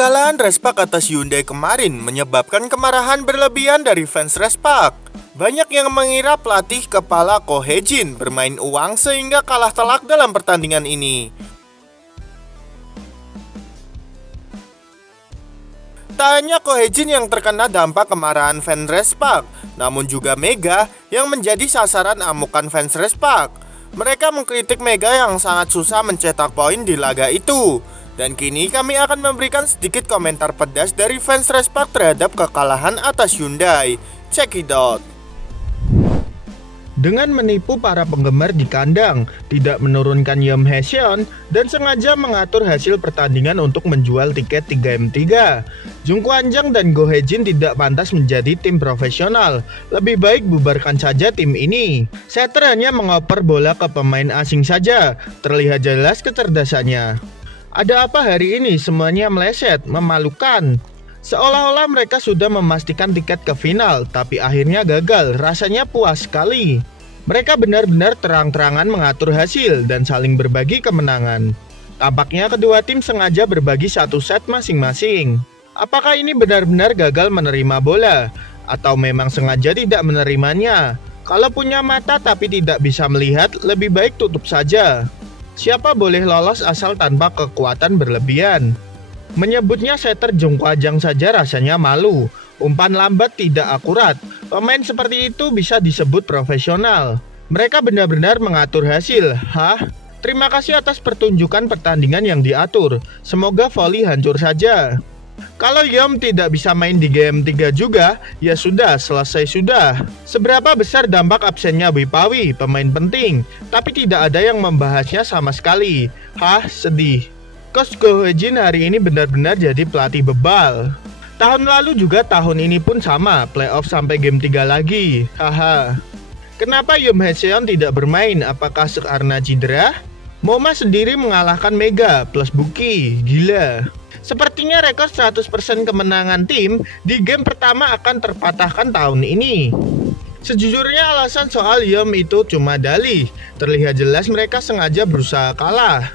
Kekalahan Respak atas Hyundai kemarin menyebabkan kemarahan berlebihan dari fans Respak. Banyak yang mengira pelatih kepala Ko Hye-jin bermain uang sehingga kalah telak dalam pertandingan ini. Tak hanya Ko Hye-jin yang terkena dampak kemarahan fans Respak, namun juga Mega yang menjadi sasaran amukan fans Respak. Mereka mengkritik Mega yang sangat susah mencetak poin di laga itu. Dan kini kami akan memberikan sedikit komentar pedas dari fans Respak terhadap kekalahan atas Hyundai. Check it out. Dengan menipu para penggemar di kandang, tidak menurunkan Yoon Hae-seon, dan sengaja mengatur hasil pertandingan untuk menjual tiket 3M3. Jung Kwan-jang dan Go Hye-jin tidak pantas menjadi tim profesional. Lebih baik bubarkan saja tim ini. Setter hanya mengoper bola ke pemain asing saja. Terlihat jelas kecerdasannya. Ada apa hari ini? Semuanya meleset, memalukan. Seolah-olah mereka sudah memastikan tiket ke final, tapi akhirnya gagal. Rasanya puas sekali. Mereka benar-benar terang-terangan mengatur hasil dan saling berbagi kemenangan. Tampaknya kedua tim sengaja berbagi satu set masing-masing. Apakah ini benar-benar gagal menerima bola? Atau memang sengaja tidak menerimanya? Kalau punya mata tapi tidak bisa melihat, lebih baik tutup saja. Siapa boleh lolos asal tanpa kekuatan berlebihan? Menyebutnya setter Jung Kwan-jang saja rasanya malu. Umpan lambat tidak akurat. Pemain seperti itu bisa disebut profesional. Mereka benar-benar mengatur hasil. Hah? Terima kasih atas pertunjukan pertandingan yang diatur. Semoga volley hancur saja. Kalau Yom tidak bisa main di game 3 juga, ya sudah, selesai sudah. Seberapa besar dampak absennya Wipawi, pemain penting, tapi tidak ada yang membahasnya sama sekali. Hah, sedih. Coach Ko Hye-jin hari ini benar-benar jadi pelatih bebal. Tahun lalu juga tahun ini pun sama, playoff sampai game 3 lagi. Haha. Kenapa Yoon Hae-seon tidak bermain? Apakah karena cedera? Moma sendiri mengalahkan Mega plus Buki. Gila. Sepertinya rekor 100% kemenangan tim di game pertama akan terpatahkan tahun ini. Sejujurnya alasan soal Yom itu cuma dalih. Terlihat jelas mereka sengaja berusaha kalah.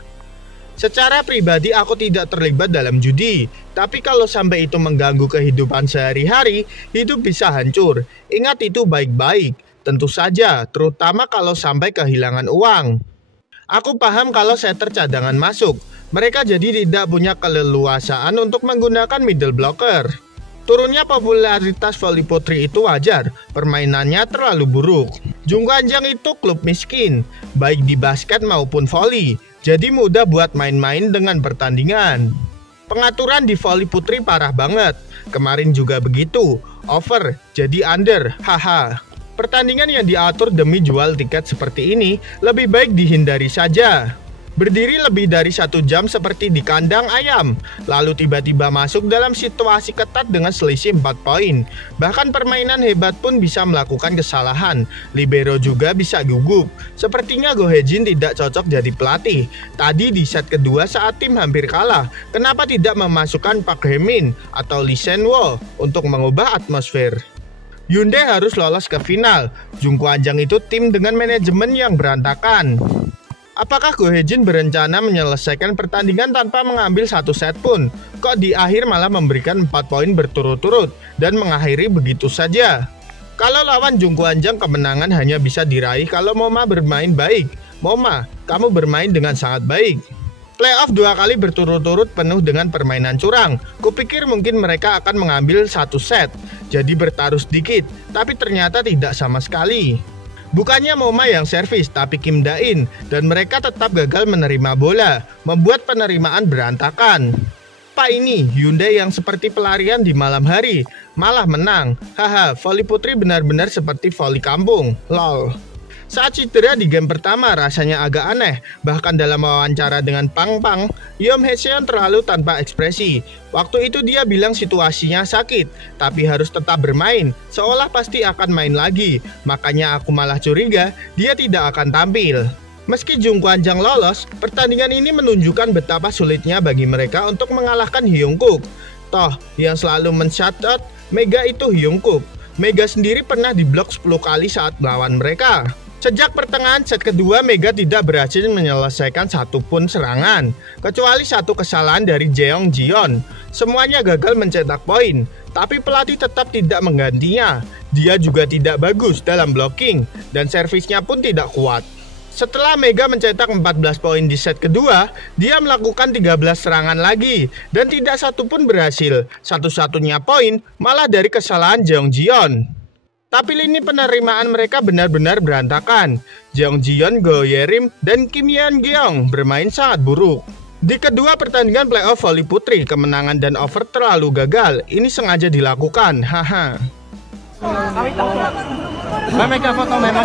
Secara pribadi aku tidak terlibat dalam judi, tapi kalau sampai itu mengganggu kehidupan sehari-hari, hidup bisa hancur. Ingat itu baik-baik, tentu saja, terutama kalau sampai kehilangan uang. Aku paham kalau setter cadangan masuk, mereka jadi tidak punya keleluasaan untuk menggunakan middle blocker. Turunnya popularitas voli putri itu wajar, permainannya terlalu buruk. Jung Kwan-jang itu klub miskin, baik di basket maupun voli. Jadi mudah buat main-main dengan pertandingan. Pengaturan di voli putri parah banget. Kemarin juga begitu. Over, jadi under. Haha. Pertandingan yang diatur demi jual tiket seperti ini lebih baik dihindari saja. Berdiri lebih dari 1 jam seperti di kandang ayam, lalu tiba-tiba masuk dalam situasi ketat dengan selisih 4 poin. Bahkan permainan hebat pun bisa melakukan kesalahan. Libero juga bisa gugup. Sepertinya Go Hye-jin tidak cocok jadi pelatih. Tadi di set kedua saat tim hampir kalah, kenapa tidak memasukkan Park Hae-min atau Lee Sen-woo untuk mengubah atmosfer? Hyundai harus lolos ke final. Jung Kwan-jang itu tim dengan manajemen yang berantakan. Apakah Go Hye-jin berencana menyelesaikan pertandingan tanpa mengambil 1 set pun? Kok di akhir malah memberikan 4 poin berturut-turut dan mengakhiri begitu saja? Kalau lawan Jung Kwan-jang, kemenangan hanya bisa diraih kalau Moma bermain baik. Moma, kamu bermain dengan sangat baik. Playoff 2 kali berturut-turut penuh dengan permainan curang. Kupikir mungkin mereka akan mengambil 1 set, jadi bertaruh sedikit, tapi ternyata tidak sama sekali. Bukannya Moma yang servis, tapi Kim Da-in, dan mereka tetap gagal menerima bola, membuat penerimaan berantakan. Pak ini, Hyundai yang seperti pelarian di malam hari, malah menang. Haha, voli putri benar-benar seperti voli kampung, lol. Saat cedera di game pertama rasanya agak aneh, bahkan dalam wawancara dengan Pang Pang, Yoon Hae-seon terlalu tanpa ekspresi. Waktu itu dia bilang situasinya sakit, tapi harus tetap bermain, seolah pasti akan main lagi. Makanya aku malah curiga dia tidak akan tampil. Meski Jung Kwan-jang lolos, pertandingan ini menunjukkan betapa sulitnya bagi mereka untuk mengalahkan Hyunkuk. Toh, yang selalu men-shoutout Mega itu Hyunkuk. Mega sendiri pernah diblok 10 kali saat melawan mereka. Sejak pertengahan set kedua, Mega tidak berhasil menyelesaikan satupun serangan, kecuali satu kesalahan dari Jeong Jion. Semuanya gagal mencetak poin, tapi pelatih tetap tidak menggantinya. Dia juga tidak bagus dalam blocking, dan servisnya pun tidak kuat. Setelah Mega mencetak 14 poin di set kedua, dia melakukan 13 serangan lagi, dan tidak satupun berhasil. Satu-satunya poin malah dari kesalahan Jeong Jion. Tapi lini penerimaan mereka benar-benar berantakan. Jeong Jion, Go Yerim, dan Kim Yeon Gyeong bermain sangat buruk. Di kedua pertandingan playoff voli putri, kemenangan dan over terlalu gagal. Ini sengaja dilakukan, haha. Mega foto, Mega.